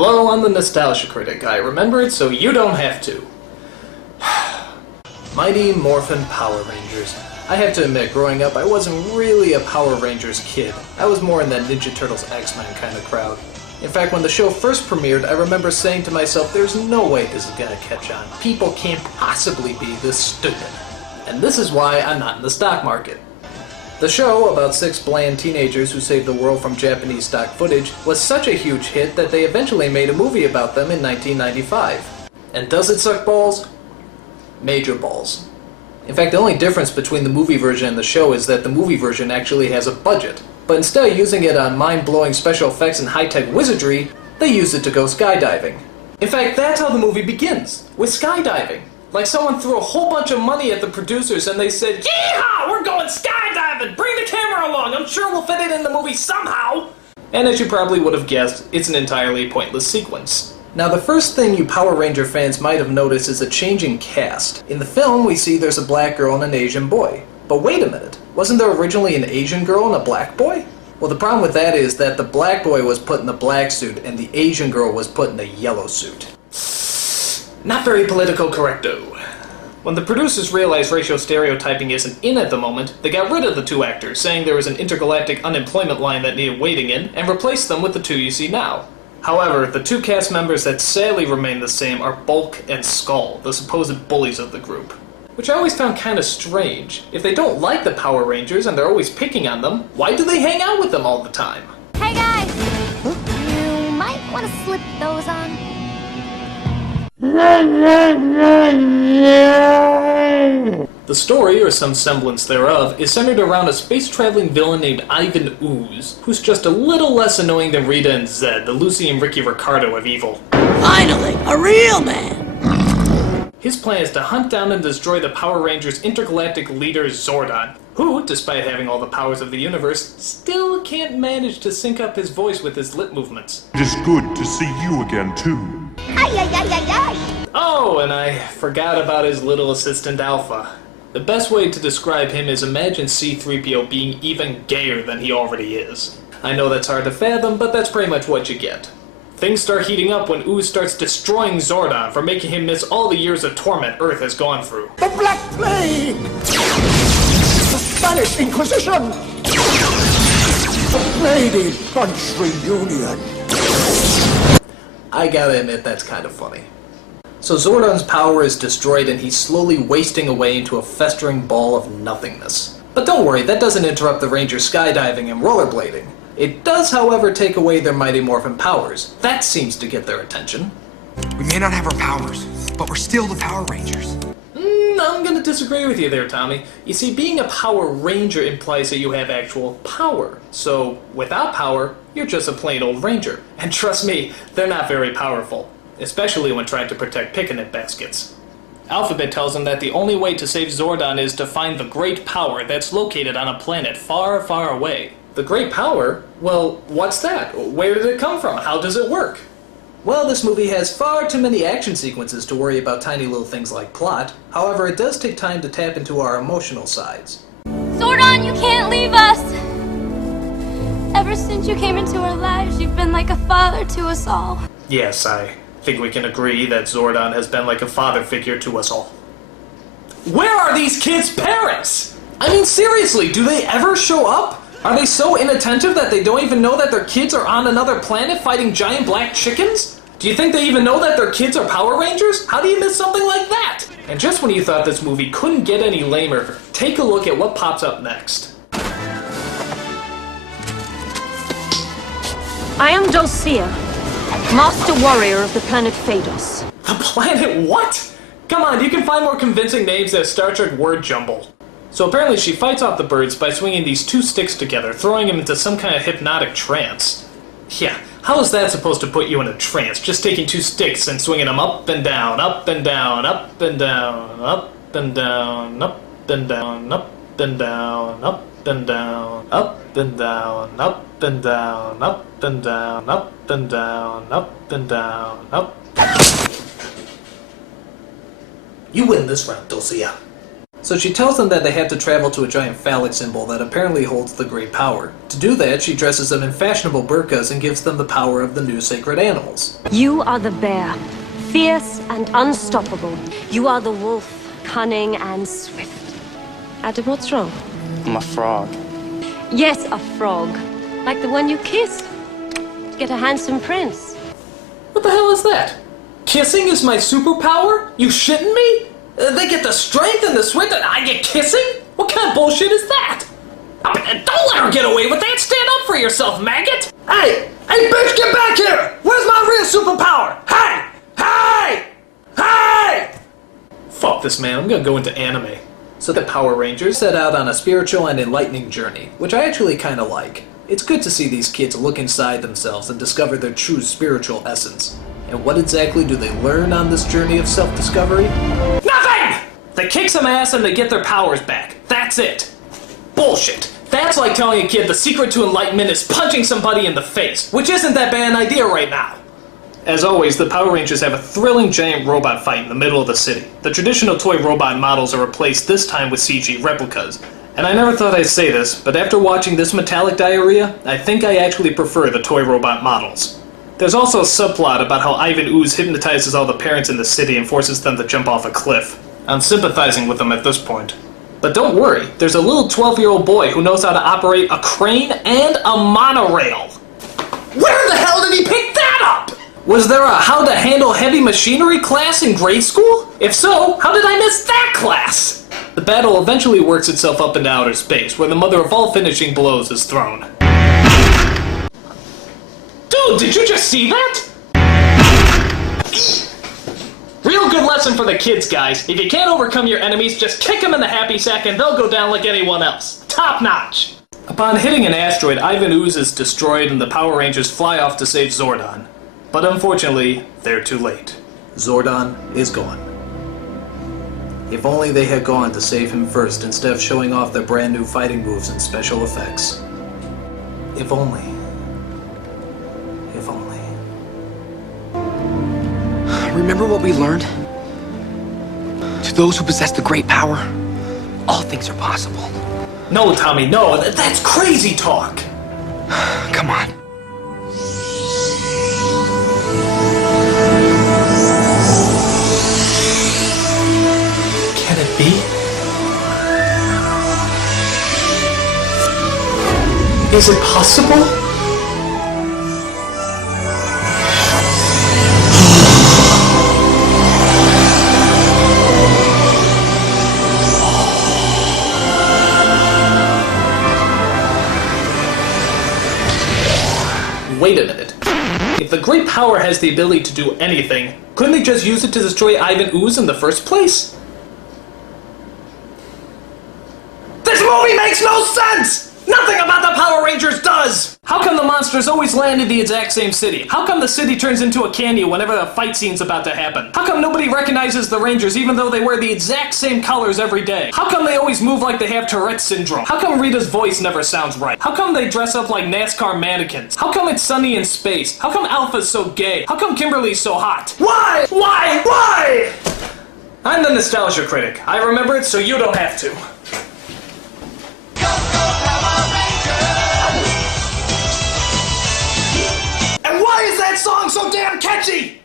Hello, I'm the Nostalgia Critic. I remember it so you don't have to. Mighty Morphin Power Rangers. I have to admit, growing up, I wasn't really a Power Rangers kid. I was more in that Ninja Turtles X-Men kind of crowd. In fact, when the show first premiered, I remember saying to myself, there's no way this is gonna catch on. People can't possibly be this stupid. And this is why I'm not in the stock market. The show, about 6 bland teenagers who saved the world from Japanese stock footage, was such a huge hit that they eventually made a movie about them in 1995. And does it suck balls? Major balls. In fact, the only difference between the movie version and the show is that the movie version actually has a budget. But instead of using it on mind-blowing special effects and high-tech wizardry, they use it to go skydiving. In fact, that's how the movie begins, with skydiving. Like someone threw a whole bunch of money at the producers and they said, "Yeehaw! We're going skydiving! Bring the camera along! I'm sure we'll fit it in the movie somehow!" And as you probably would have guessed, it's an entirely pointless sequence. Now, the first thing you Power Ranger fans might have noticed is a changing cast. In the film, we see there's a black girl and an Asian boy. But wait a minute, wasn't there originally an Asian girl and a black boy? Well, the problem with that is that the black boy was put in the black suit and the Asian girl was put in the yellow suit. Not very political correcto. When the producers realized racial stereotyping isn't in at the moment, they got rid of the 2 actors, saying there was an intergalactic unemployment line that needed wading in, and replaced them with the 2 you see now. However, the 2 cast members that sadly remain the same are Bulk and Skull, the supposed bullies of the group. Which I always found kinda strange. If they don't like the Power Rangers and they're always picking on them, why do they hang out with them all the time? Hey guys! You might want to slip those on. The story, or some semblance thereof, is centered around a space-traveling villain named Ivan Ooze, who's just a little less annoying than Rita and Zed, the Lucy and Ricky Ricardo of evil. Finally, a real man! His plan is to hunt down and destroy the Power Rangers' intergalactic leader Zordon, who, despite having all the powers of the universe, still can't manage to sync up his voice with his lip movements. It is good to see you again, too. Oh, and I forgot about his little assistant Alpha. The best way to describe him is imagine C-3PO being even gayer than he already is. I know that's hard to fathom, but that's pretty much what you get. Things start heating up when Ooze starts destroying Zordon for making him miss all the years of torment Earth has gone through. The Black Plague! The Spanish Inquisition! The Lady Country Union! I gotta admit, that's kind of funny. So Zordon's power is destroyed and he's slowly wasting away into a festering ball of nothingness. But don't worry, that doesn't interrupt the Rangers skydiving and rollerblading. It does, however, take away their Mighty Morphin powers. That seems to get their attention. We may not have our powers, but we're still the Power Rangers. I'm gonna disagree with you there, Tommy. You see, being a Power Ranger implies that you have actual power. So, without power, you're just a plain old Ranger. And trust me, they're not very powerful. Especially when trying to protect picnic baskets. Alphabet tells them that the only way to save Zordon is to find the Great Power that's located on a planet far, far away. The Great Power? Well, what's that? Where did it come from? How does it work? Well, this movie has far too many action sequences to worry about tiny little things like plot. However, it does take time to tap into our emotional sides. Zordon, you can't leave us! Ever since you came into our lives, you've been like a father to us all. Yes, I think we can agree that Zordon has been like a father figure to us all. Where are these kids' parents? I mean, seriously, do they ever show up? Are they so inattentive that they don't even know that their kids are on another planet fighting giant black chickens? Do you think they even know that their kids are Power Rangers? How do you miss something like that? And just when you thought this movie couldn't get any lamer, take a look at what pops up next. I am Dulcia, Master Warrior of the planet Phaedos. The planet what? Come on, you can find more convincing names than Star Trek word jumble. So apparently she fights off the birds by swinging these 2 sticks together, throwing them into some kind of hypnotic trance. Yeah, how is that supposed to put you in a trance, just taking 2 sticks and swinging them up and down, up and down, up and down, up and down, up and down, up and down, up and down, up and down, up and down, up and down, up and down, up and down, up. You win this round, Dulcia. So she tells them that they have to travel to a giant phallic symbol that apparently holds the great power. To do that, she dresses them in fashionable burqas and gives them the power of the new sacred animals. You are the bear, fierce and unstoppable. You are the wolf, cunning and swift. Adam, what's wrong? I'm a frog. Yes, a frog. Like the one you kissed. To get a handsome prince. What the hell is that? Kissing is my superpower? You shitting me? They get the strength and the swift and I get kissing? What kind of bullshit is that? Don't let her get away with that! Stand up for yourself, maggot! Hey! Hey, bitch, get back here! Where's my real superpower? Hey! Hey! Hey! Fuck this, man. I'm gonna go into anime. So the Power Rangers set out on a spiritual and enlightening journey, which I actually kinda like. It's good to see these kids look inside themselves and discover their true spiritual essence. And what exactly do they learn on this journey of self-discovery? Nothing! They kick some ass and they get their powers back. That's it. Bullshit. That's like telling a kid the secret to enlightenment is punching somebody in the face, which isn't that bad an idea right now. As always, the Power Rangers have a thrilling giant robot fight in the middle of the city. The traditional toy robot models are replaced this time with CG replicas. And I never thought I'd say this, but after watching this metallic diarrhea, I think I actually prefer the toy robot models. There's also a subplot about how Ivan Ooze hypnotizes all the parents in the city and forces them to jump off a cliff. I'm sympathizing with them at this point. But don't worry, there's a little 12-year-old boy who knows how to operate a crane and a monorail. Where the hell did he pick that up? Was there a how to handle heavy machinery class in grade school? If so, how did I miss that class? The battle eventually works itself up into outer space, where the mother of all finishing blows is thrown. Dude, did you just see that? Real good lesson for the kids, guys. If you can't overcome your enemies, just kick them in the happy sack and they'll go down like anyone else. Top notch. Upon hitting an asteroid, Ivan Ooze is destroyed and the Power Rangers fly off to save Zordon. But unfortunately, they're too late. Zordon is gone. If only they had gone to save him first instead of showing off their brand new fighting moves and special effects. If only. If only. Remember what we learned? To those who possess the great power, all things are possible. No, Tommy, no. That's crazy talk. Come on. Can it be? Is it possible? Wait a minute. If the great power has the ability to do anything, couldn't they just use it to destroy Ivan Ooze in the first place? This movie makes no sense! Nothing about the Power Rangers does! How come the monsters always land in the exact same city? How come the city turns into a canyon whenever a fight scene's about to happen? How come nobody recognizes the Rangers even though they wear the exact same colors every day? How come they always move like they have Tourette's syndrome? How come Rita's voice never sounds right? How come they dress up like NASCAR mannequins? How come it's sunny in space? How come Alpha's so gay? How come Kimberly's so hot? Why? Why? Why? I'm the Nostalgia Critic. I remember it so you don't have to. And why is that song so damn catchy?